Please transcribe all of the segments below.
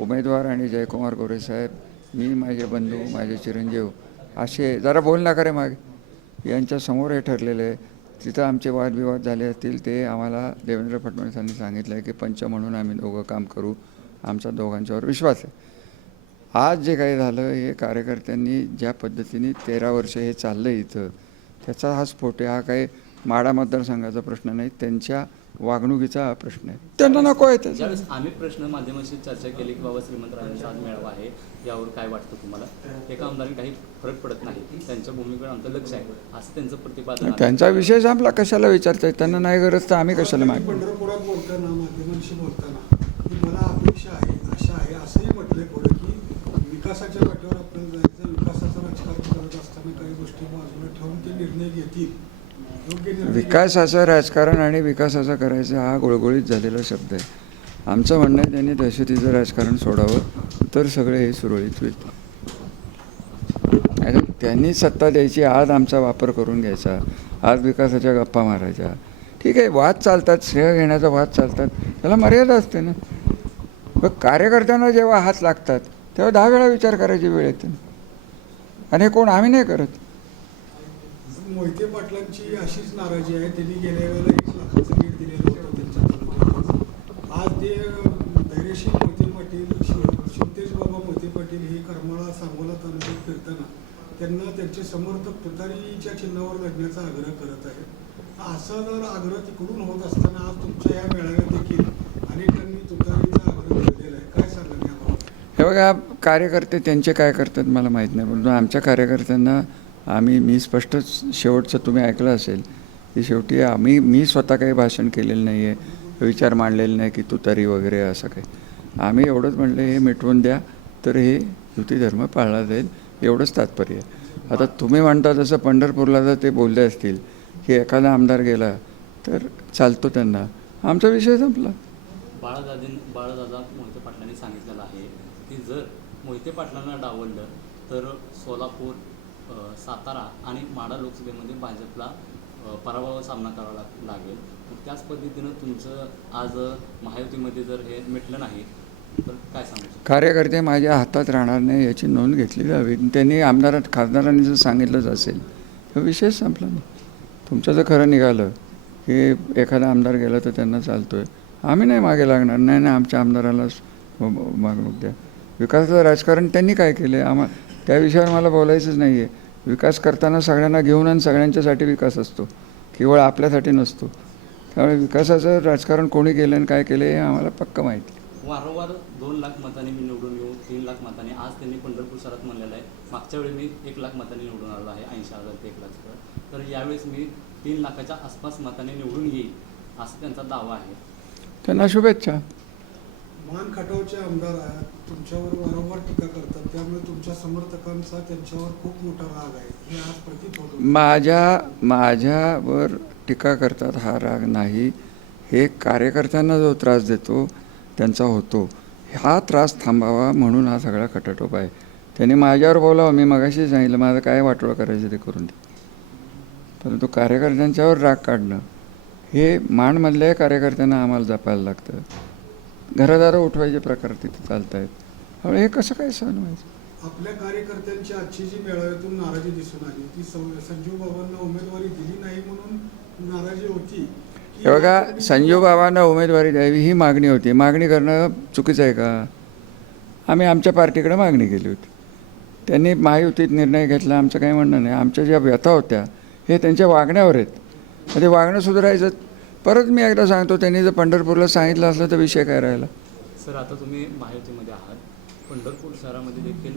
उमेदवार आणि जयकुमार गोरे साहेब मी माझे बंधू माझे चिरंजीव असे जरा बोल ना करे मागे. यांच्यासमोर हे ठरलेले आहे. तिथं आमचे वादविवाद झाले असतील ते आम्हाला देवेंद्र फडणवीसांनी सांगितलं आहे की पंच म्हणून आम्ही दोघं काम करू. आमचा दोघांच्यावर विश्वास आहे. आज जे काही झालं हे कार्यकर्त्यांनी ज्या पद्धतीने तेरा वर्ष हे चाललं इथं त्याचा हा स्फोट आहे. हा काही माडा मतदारसंघाचा प्रश्न नाही त्यांच्या वागणुकीचा हा प्रश्न आहे. त्यांना नको आहे त्याचा आम्ही प्रश्न माध्यमाशी चर्चा केली की बाबा श्रीमंतराजांचा आज मेळावा आहे यावर काय वाटतं तुम्हाला? एका आमदारांनी काही फरक पडत नाही. त्यांच्या भूमिकेवर आमचं लक्ष आहे. असं त्यांचं प्रतिपादन आहे. त्यांचा विषय संपला कशाला विचारताय त्यांना नाही गरज तर आम्ही कशाला माग? पंढरपुरात बोलताना माध्यमांशी बोलताना की मला अपेक्षा आहे आशा आहे असंही म्हटलंय पुढे की विकासाच्या वाटेवर आपल्याला जायचं विकासाचं राजकारण करत असताना काही गोष्टी बाजूला ठेवून ते निर्णय घेतील. विकासाचं राजकारण आणि विकासाचा करायचा हा गुळगुळीत झालेला शब्द आहे. आमचं म्हणणं आहे त्यांनी दहशतीचं राजकारण सोडावं तर सगळे हे सुरळीत होईल. आणि त्यांनी सत्ता द्यायची आज आमचा वापर करून घ्यायचा आज विकासाच्या गप्पा मारायच्या. ठीक आहे वाद चालतात श्रेय घेण्याचा वाद चालतात त्याला मर्यादा असते ना. मग कार्यकर्त्यांना जेव्हा हात लागतात तेव्हा दहा वेळा विचार करायची वेळ येते. आणि हे कोण आम्ही नाही करत. मोहिते पाटलांची अशीच नाराजी आहे. त्यांनी गेल्या वेळेला एक लाखाचं लीड दिलेलं होतं त्यांच्या तालुक्यात आज ते धैर्यशील मोहिते पाटील शिवतेज बाबा मोहिते पाटील हे करमाळा सांगोला तालुक्यात फिरताना त्यांना त्यांचे समर्थक तुतारीच्या चिन्हावर लढण्याचा आग्रह करत आहे असा जर आग्रह तिकडून होत असताना आज तुमच्या या मेळाव्यात देखील अनेकांनी तुतारीचा आग्रह धरलेला आहे. काय सांगाल हे बघा कार्यकर्ते त्यांचे काय करतात मला माहीत नाही परंतु आमच्या कार्यकर्त्यांना आम्ही मी स्पष्ट शेवटचं तुम्ही ऐकलं असेल की शेवटी आम्ही मी स्वतः काही भाषण केलेलं नाही आहे विचार मांडलेले नाही की तू तरी वगैरे असं काही. आम्ही एवढंच म्हणलं हे मिटवून द्या तर हे युती धर्म पाळला जाईल एवढंच तात्पर्य. आहे आता तुम्ही म्हणता जसं पंढरपूरला जर ते बोलले असतील की एखादा आमदार गेला तर चालतो त्यांना. आमचा विषय संपला. बाळादादी बाळादादा मोहिते पाटलांनी सांगितलेलं आहे की जर मोहिते पाटलांना डावललं तर सोलापूर सातारा आणि माडा लोकसभेमध्ये भाजपला पराभवाचा सामना करावा लाग लागेल. त्याच पद्धतीनं तुमचं आज महायुतीमध्ये जर हे मिटलं नाही तर काय सांगू कार्यकर्ते माझ्या हातात राहणार नाही याची नोंद घेतली जावी. त्यांनी आमदार खासदारांनी जर सांगितलंच असेल तर विषय संपला नाही. तुमचं जर खरं निघालं की एखादा आमदार गेला तर त्यांना चालतोय. आम्ही नाही मागे लागणार. नाही नाही आमच्या आमदारालाच मागणूक द्या. विकासाचं राजकारण त्यांनी काय केलं आहे आम्हा त्या विषयावर मला बोलायचंच नाही आहे विकास करताना सगळ्यांना घेऊन आणि सगळ्यांच्यासाठी विकास असतो. केवळ आपल्यासाठी नसतो. त्यामुळे विकासाचं राजकारण कोणी केलं आणि काय केलं हे आम्हाला पक्क माहिती. आहे. वारंवार दोन लाख मतांनी मी निवडून येऊ तीन लाख मतांनी. आज त्यांनी पंढरपूर शहरात म्हणलेलं आहे मागच्या वेळी मी एक लाख मतांनी निवडून आलो आहे ऐंशी हजार ते एक लाख तर यावेळेस मी तीन लाखाच्या आसपास मतांनी निवडून येईल असा त्यांचा दावा आहे. त्यांना शुभेच्छा. मान खटावचे आमदार आहेत तुमच्यावर वारंवार टीका करतात. तुमच्या समर्थकांचा त्यांच्यावर खूप मोठा राग आहे. हे आज प्रतीत माझ्या माझ्यावर टीका करतात हा राग नाही. हे कार्यकर्त्यांना जो त्रास देतो त्यांचा होतो. हा त्रास थांबावा म्हणून हा सगळा खटाटोप आहे. त्याने माझ्यावर बोलावं मी मगाशी सांगितलं माझं काय वाटोळं करायचं ते करून दे. परंतु कार्यकर्त्यांच्यावर राग काढणं हे माणमधल्या कार्यकर्त्यांना आम्हाला जपायला लागतं. घरादारं उठवायचे प्रकार तिथे चालत आहेत त्यामुळे हे कसं काय सहन व्हायचं? आपल्या कार्यकर्त्यांची आजची जी मेळाव्यातून नाराजी दिसून आली ती संजीव बाबांना उमेदवारी दिली नाही म्हणून नाराजी होती. की हे बघा संजीव बाबांना उमेदवारी द्यावी ही मागणी होती. मागणी करणं चुकीचं आहे का? आम्ही आमच्या पार्टीकडे मागणी केली होती. त्यांनी महायुतीत निर्णय घेतला आमचं काही म्हणणं नाही. आमच्या ज्या व्यथा होत्या हे त्यांच्या वागण्यावर आहेत. ते वागणं सुधारायचं. परत मी एकदा सांगतो त्यांनी जर पंढरपूरला सांगितलं असलं तर विषय काय राहिला? सर आता तुम्ही महायुतीमध्ये आहात. पंढरपूर शहरामध्ये देखील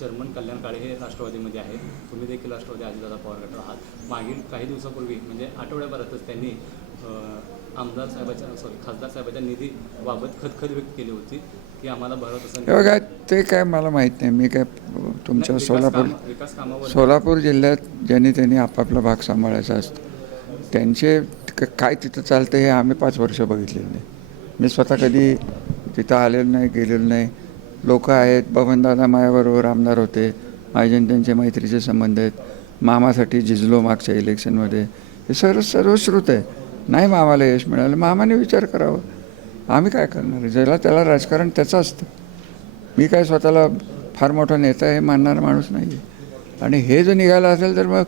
चर्मन कल्याण काळे हे राष्ट्रवादीमध्ये आहेत तुम्ही देखील राष्ट्रवादी अजितदादा पवार गटात आहात. मागील काही दिवसापूर्वी म्हणजे आठवड्याभरातच त्यांनी आमदार साहेबाच्या सॉरी खासदार साहेबाच्या निधीबाबत खतखत व्यक्त केली होती की आम्हाला भरत असं ते काय मला माहीत नाही. मी काय तुमच्या सोलापूर सोलापूर जिल्ह्यात ज्यांनी त्यांनी आपापला भाग सांभाळायचा असतो त्यांचे काय तिथं चालतं हे आम्ही पाच वर्ष बघितलेलं नाही. मी स्वतः कधी तिथं आलेलो नाही गेलेलो नाही. लोक आहेत बबनदादा मायाबरोबर आमदार होते माझे त्यांचे मैत्रीचे संबंध आहेत. मामासाठी झिजलो मागच्या इलेक्शनमध्ये. हे सर्व सर्वश्रुत आहे. नाही मामाला यश मिळालं मामाने विचार करावा. आम्ही काय करणार? ज्याला त्याला राजकारण त्याचं असतं. मी काय स्वतःला फार मोठा नेता आहे मानणारा माणूस नाही आहे आणि हे जर निघालं असेल तर मग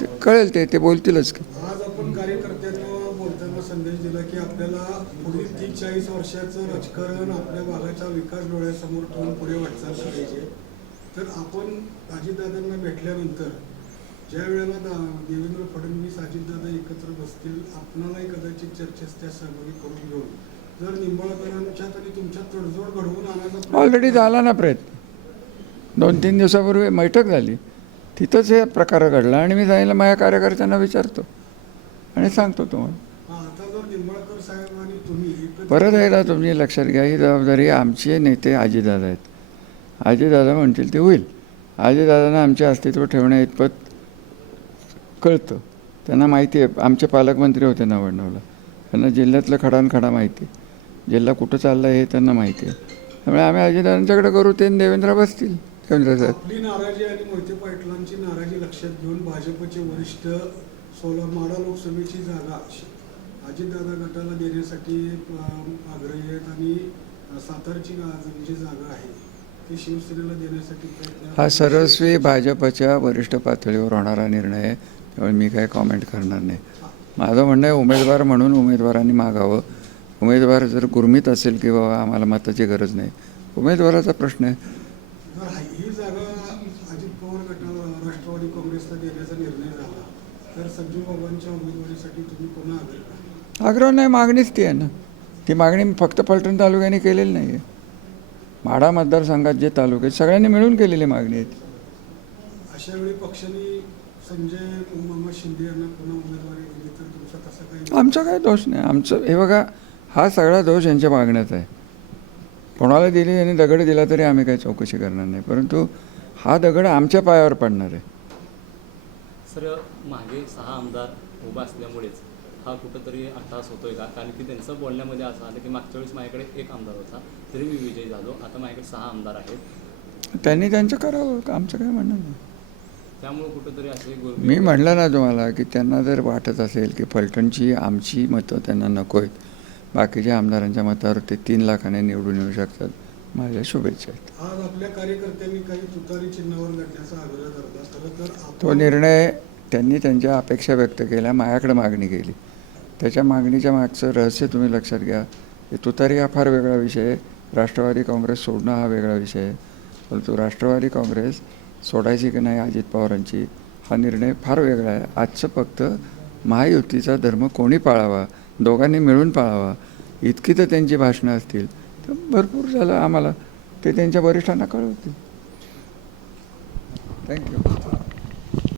ते कळेल ते ते बोलतीलच की आज आपण कार्यकर्त्यांना बोलताना संदेश दिला की आपल्याला पुढील तीस चाळीस वर्षाचं राजकारण आपल्या भागाचा विकास डोळ्यासमोर ठेवून पुढे वाटचाल करायची तर आपण अजितदादांना भेटल्यानंतर ज्या वेळेला दा- देवेंद्र फडणवीस अजितदादा एकत्र बसतील आपणालाही कदाचित चर्चेस त्या सहभागी करून घेऊन. जर निंबाळकरांच्यात आणि तुमच्या तडजोड घडवून आणायचा ऑलरेडी झाला ना प्रयत्न. दोन तीन दिवसापूर्वी बैठक झाली. तिथंच हे प्रकार घडला आणि मी जायला माझ्या कार्यकर्त्यांना विचारतो आणि सांगतो तुम्हाला. परत एकदा तुम्ही लक्षात घ्या ही जबाबदारी आमचे नेते आजीदादा आहेत. आजीदादा म्हणतील ते होईल. आजीदादांना आमचे अस्तित्व ठेवण्या इतपत कळतं. त्यांना माहिती आहे आमचे पालकमंत्री होते नवडणवला त्यांना जिल्ह्यातलं खडानखडा माहिती आहे. जिल्हा कुठं चालला आहे हे त्यांना माहिती आहे. त्यामुळे आम्ही अजितदादांच्याकडे करू ते देवेंद्र बसतील. देवेंद्र साहेब नाराजी आणि मोहिते पाटलांची नाराजी लक्षात घेऊन भाजपचे वरिष्ठ सोला माडा लोकसभेची जागा अजितदादा गटाला देण्यासाठी आग्रही आहेत आणि सातारची जी जागा आहे ती शिवसेनेला देण्यासाठी हा सर्वस्वी भाजपच्या वरिष्ठ पातळीवर होणारा निर्णय आहे. त्यामुळे मी काय कॉमेंट करणार नाही. माझं म्हणणं आहे उमेदवार म्हणून उमेदवारांनी मागावं. उमेदवार जर गुरमीत असेल की बाबा आम्हाला मताची गरज नाही. उमेदवाराचा प्रश्न आहे. जर ही जागा अजित पवार गटाला राष्ट्रवादी काँग्रेसला देण्याचा निर्णय झाला तर संजीव बाबांच्या उमेदवारीसाठी तुम्ही पुन्हा आग्रह आग्रह नाही मागणीच ती आहे ना. ती मागणी फक्त पलटण तालुक्याने केलेली नाही आहे माढा मतदारसंघात जे तालुके आहेत, सगळ्यांनी मिळून केलेली मागणी आहे ती. अशा वेळी पक्षाने संजय शिंदे यांना पुन्हा उमेदवारी दिली तर तुमचा तसा काही आमचा काय दोष नाही. आमचं हे बघा हा सगळा दोष यांच्या मागण्यात आहे. कोणाला दिली आणि दगड दिला तरी आम्ही काही चौकशी करणार नाही. परंतु हा दगड आमच्या पायावर पडणार आहे. सर मागे सहा आमदार उभा असल्यामुळेच हा कुठंतरी अट्टास होतोय का? कारण की त्यांचं बोलण्यामध्ये असं आलं की मागच्या वेळेस माझ्याकडे एक आमदार होता तरी मी विजयी झालो. आता माझ्याकडे सहा आमदार आहेत. त्यांनी त्यांचं करावं आमचं काय म्हणणं नाही. त्यामुळे कुठंतरी असे मी म्हणलं ना तुम्हाला की त्यांना जर वाटत असेल की फलटणची आमची मतं त्यांना नको आहेत बाकीच्या आमदारांच्या मतावर ते तीन लाखाने निवडून येऊ शकतात. माझ्या शुभेच्छा आहेत. आज आपल्या कार्यकर्त्यांनी काही तुतारी चिन्हावर लढण्याचा आग्रह तर तो निर्णय त्यांनी त्यांच्या अपेक्षा व्यक्त केल्या माझ्याकडे मागणी केली. त्याच्या मागणीच्या मागचं रहस्य तुम्ही लक्षात घ्या. की तुतारी हा फार वेगळा विषय आहे. राष्ट्रवादी काँग्रेस सोडणं हा वेगळा विषय आहे. परंतु राष्ट्रवादी काँग्रेस सोडायची की नाही अजित पवारांची हा निर्णय फार वेगळा आहे. आजचं फक्त महायुतीचा धर्म कोणी पाळावा? दोघांनी मिळून पाळावा? इतकी तर त्यांची भाषणं असतील. तर भरपूर झालं आम्हाला. ते त्यांच्या वरिष्ठांना कळवतील. थँक्यू